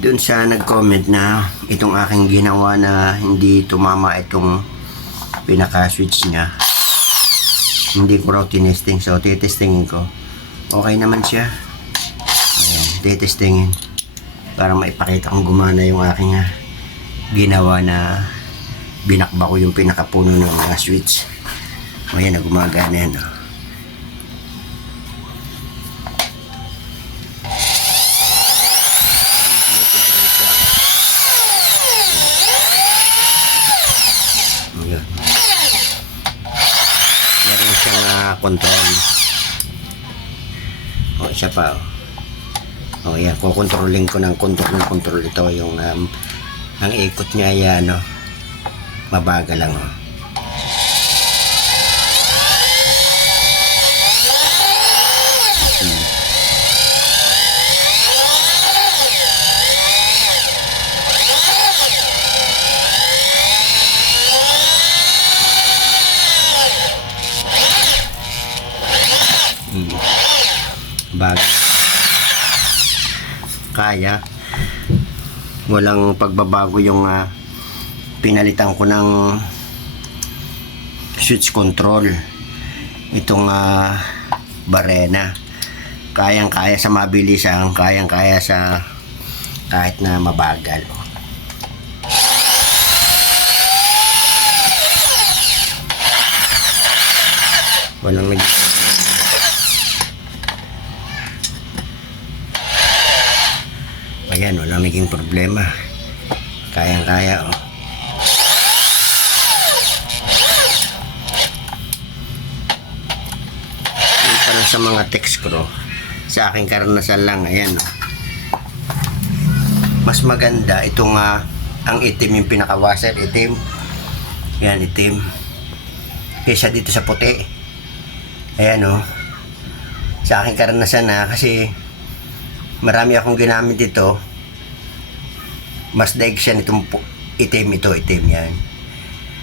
Doon sa nag-comment na itong aking ginawa na hindi tumama itong pinaka-switch niya, hindi ko raw tinesting. So titestingin ko. Okay naman siya. Ayan, titestingin para maipakita kung gumana yung aking ginawa na binakba ko yung pinakapuno ng mga switch. Ayan na, gumagana yan. Ayan. Meron siyang control. O, siya pa. O, yan. Kukontrolin ko ng control ito. Yung ang ikot niya yan, mabagal lang. Bago kaya, walang pagbabago yung pinalitan ko ng switch control itong barena. Kayang kaya sa mabilisan, kayang kaya sa kahit na mabagal. Walang ayan, wala naging problema. Kayang-kaya, Yung parang sa mga text ko, sa aking karanasan lang, ayan, mas maganda itong ang itim, yung pinaka-washer, itim. Ayan, itim. Kaysa dito sa puti. Ayan, sa aking karanasan kasi marami akong ginamit dito. Mas daig siya nitong itim, itim yan.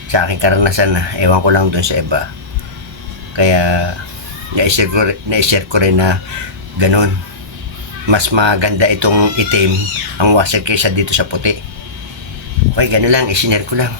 Sa aking karanasan ewan ko lang dun sa iba. Kaya na-share ko rin na ganun. Mas maganda itong itim ang washer kaysa dito sa puti. Okay, ganun lang, i-share ko lang.